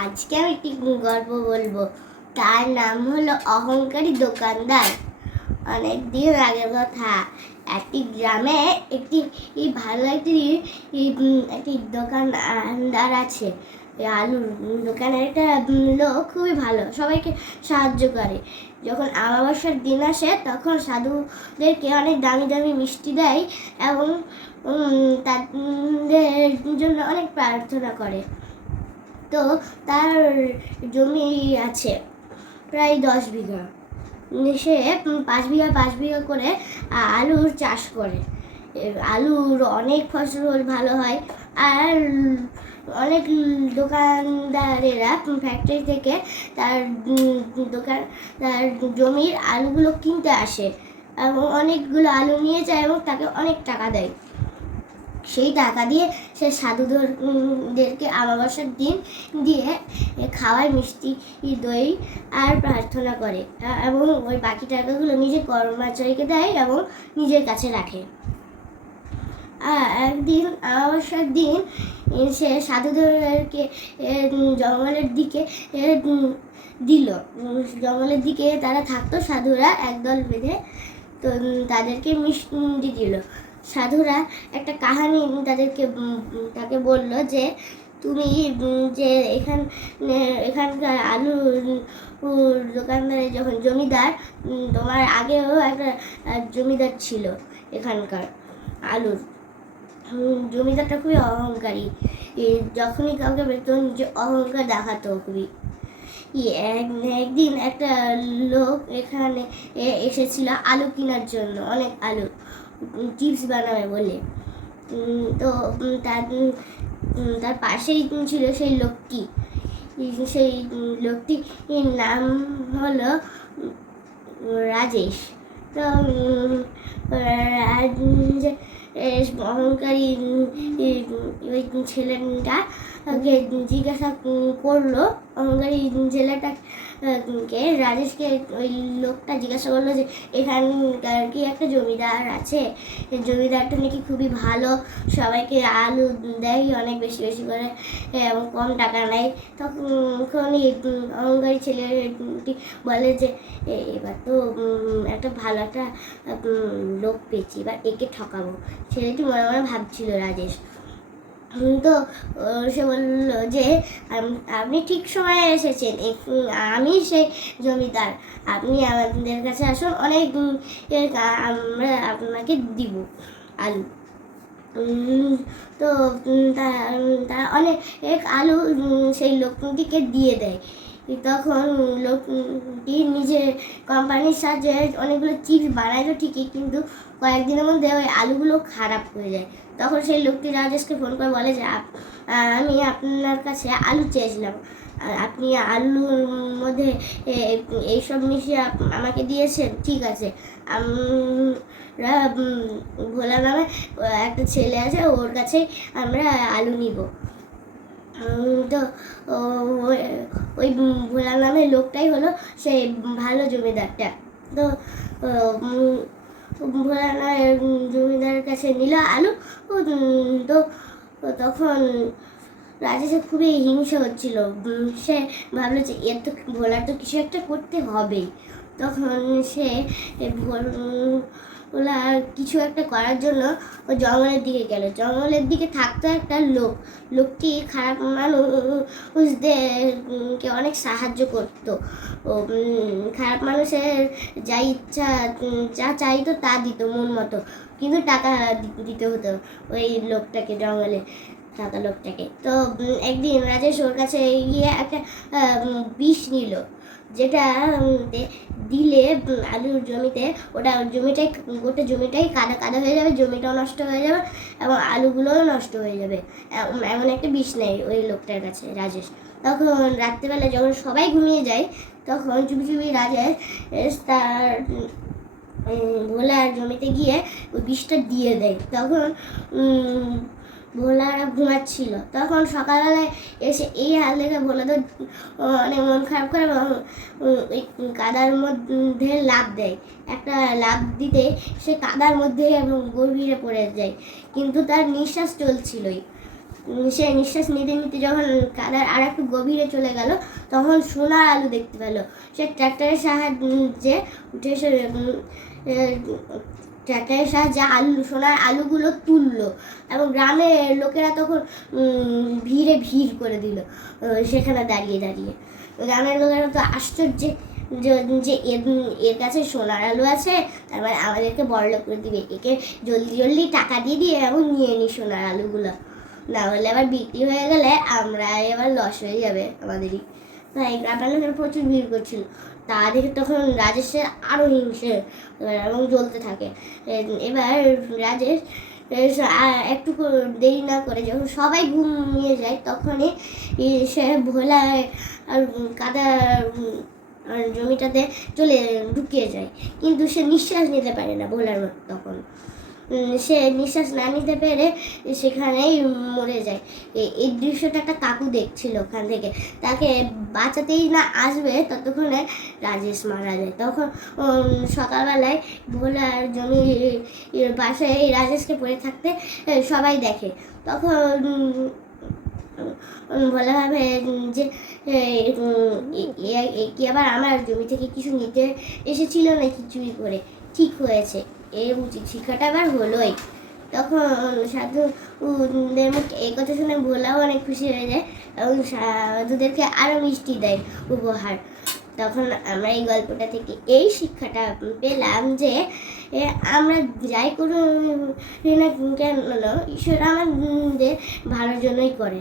আজকে আমি একটি গল্প বলবো। তার নাম হলো অহংকারী দোকানদার। অনেক দিন আগের কথা, একটি গ্রামে একটি ভালো একটি দোকানদার আছে। আলুর দোকানের একটা লোক খুবই ভালো, সবাইকে সাহায্য করে। যখন অমাবস্যার দিন আসে তখন সাধুদেরকে অনেক দামি দামি মিষ্টি দেয় এবং তাদের জন্য অনেক প্রার্থনা করে। তো তার জমি আছে প্রায় 10 বিঘা। সে 5 বিঘা করে আলুর চাষ করে। আলুর অনেক ফসল ভালো হয়, আর অনেক দোকানদারেরা ফ্যাক্টরি থেকে তার জমির আলুগুলো কিনতে আসে এবং অনেকগুলো আলু নিয়ে যায় এবং তাকে অনেক টাকা দেয়। সেই টাকা দিয়ে সে সাধুদেরকে অমাবস্যার দিন দিয়ে খাওয়ায় মিষ্টি, দই আর প্রার্থনা করে, এবং ওই বাকি টাকাগুলো নিজের কর্মচারীকে দেয় এবং নিজের কাছে রাখে। একদিন অমাবস্যার দিন সে সাধুদেরকে জঙ্গলের দিকে দিল। জঙ্গলের দিকে তারা থাকতো, সাধুরা একদল বেঁধে। তো তাদেরকে মিষ্টি দিল। সাধুরা একটা কাহিনী তাকে বলল যে, তুমি যে এখানকার আলু দোকানদারের যখন জমিদার, তোমার আগেও একটা জমিদার ছিল এখানকার আলুর। জমিদারটা খুবই অহংকারী, যখনই কাউকে বেতন যে অহংকার দেখাতো খুবই। একদিন একটা লোক এখানে এসেছিল আলু কেনার জন্য, অনেক আলু চিপস বানাবে বলে। তো তার পাশেই ছিল সেই লোকটি। সেই লোকটির নাম হলো রাজেশ। তো অহংকারী ওই ছেলেটা জিজ্ঞাসা করলো, অহংকারী ছেলেটাকে, রাজেশকে ওই লোকটা জিজ্ঞাসা করলো যে, এখানকার কি একটা জমিদার আছে? জমিদারটা নাকি খুবই ভালো, সবাইকে আলু দেয় অনেক বেশি বেশি করে এবং কম টাকা নেয়। তখন অহংকারী ছেলেটি বলে যে, এবার তো একটা ভালো একটা লোক পেয়েছি, এবার একে ঠকাবো। ছেলেটি মনে মনে ভাবছিল রাজেশ। তো সে বললো যে, আপনি ঠিক সময়ে এসেছেন, আমি সেই জমিদার, আপনি আমাদের কাছে আসুন, অনেক আমরা আপনাকে দিব আলু। তো তা অনেক আলু সেই লোকটিকে দিয়ে দেয়। তখন লোকটি নিজের কোম্পানির সাহায্যে অনেকগুলো চিপস বানায় তো ঠিকই, কিন্তু কয়েকদিনের মধ্যে ওই আলুগুলো খারাপ হয়ে যায়। তখন সেই লোকটি রাজেশকে ফোন করে বলে যে, আমি আপনার কাছে আলু চেয়েছিলাম, আপনি আলুর মধ্যে এইসব মিশিয়ে আমাকে দিয়েছেন, ঠিক আছে, আমরা ভোলা নামে একটা ছেলে আছে, ওর কাছে আমরা আলু নিব। তো ওই ভোলা নামের লোকটাই হলো সেই ভালো জমিদারটা। তো ভোলা নামের জমিদারের কাছে নিল আলু। তো তখন রাজেশের খুবই হিংসা হচ্ছিল। সে ভাবলো যে, এর তো ভোলার তো কিছু একটা করতে হবেই। তখন সে ভোলা কিছু একটা করার জন্য ও জঙ্গলের দিকে গেল। জঙ্গলের দিকে থাকতো একটা লোকটি খারাপ মানুষদেরকে অনেক সাহায্য করতো। ও খারাপ মানুষের যা ইচ্ছা, যা চাইতো তা দিত মন মতো, কিন্তু টাকা দিতে হতো ওই লোকটাকে, জঙ্গলে থাকা লোকটাকে। তো একদিন রাজেশ ওর কাছে গিয়ে একটা বিষ নিল, যেটা দিলে আলুর জমিতে, গোটা জমিটাই কাদা কাদা হয়ে যাবে, জমিটাও নষ্ট হয়ে যাবে এবং আলুগুলোও নষ্ট হয়ে যাবে। এমন একটা বিষ নেয় ওই লোকটার কাছে রাজেশ। তখন রাত্রেবেলা যখন সবাই ঘুমিয়ে যায়, তখন চুপি চুপি রাজেশ তার ভোলার জমিতে গিয়ে ওই বিষটা দিয়ে দেয়। তখন ভোলারা ঘুমাচ্ছিল। তখন সকালবেলায় এসে এই হাল দেখে ভোলা তো অনেক মন খারাপ করে ওই কাদার মধ্যে লাফ দেয়। একটা লাফ দিতে সে কাদার মধ্যে এবং গভীরে পড়ে যায়, কিন্তু তার নিঃশ্বাস চলছিলই। সে নিঃশ্বাস নিতে নিতে যখন কাদার আর একটু গভীরে চলে গেল, তখন সোনার আলু দেখতে পেল। সে ট্র্যাক্টরের সাহায্যে উঠে এসে ট্র্যাক্টরের সাহায্যে সোনার আলুগুলো তুললো, এবং গ্রামের লোকেরা তখন ভিড়ে ভিড় করে দিল সেখানে দাঁড়িয়ে দাঁড়িয়ে। গ্রামের লোকেরা তো আশ্চর্যে যে এর কাছে সোনার আলু আছে, তার মানে আমাদেরকে বড়লোক করে দিবে, একে জলদি জলদি টাকা দিয়ে দিয়ে এবং নিয়ে নিই সোনার আলুগুলো, না হলে আবার বিক্রি হয়ে গেলে আমরা এবার লস হয়ে যাবে আমাদেরই। তাই গ্রামের লোকেরা প্রচুর ভিড় করছিল। তা দেখে তখন রাজেশের আরও হিংসে এবং জ্বলতে থাকে। এবার রাজেশ একটু দেরি না করে যখন সবাই ঘুমিয়ে যায়, তখনই সে ভোলা আর কাদা জমিটাতে চলে ঢুকিয়ে যায়, কিন্তু সে নিঃশ্বাস নিতে পারে না ভোলার মতো। তখন সে নিঃশ্বাস না নিতে পেরে সেখানেই মরে যায়। এই দৃশ্যটা একটা কাকু দেখছিল ওখান থেকে, তাকে বাঁচাতেই না আসবে ততক্ষণে রাজেশ মারা যায়। তখন সকালবেলায় ভোলার জমির পাশে এই রাজেশকে পড়ে থাকতে সবাই দেখে। তখন ভোলা ভাবে যে কি আবার আমার জমি থেকে কিছু নিতে এসেছিল নাকি চুরি করে, ঠিক হয়েছে, এর উচিত শিক্ষাটা আবার হলোই। তখন সাধুদের মুখে এই কথা শুনে ভোলাও অনেক খুশি হয়ে যায় এবং সাধুদেরকে আরও মিষ্টি দেয় উপহার। তখন আমরা এই গল্পটা থেকে এই শিক্ষাটা পেলাম যে আমরা যাই করি না কেন, ঈশ্বর আমাদের ভালোর জন্যই করে।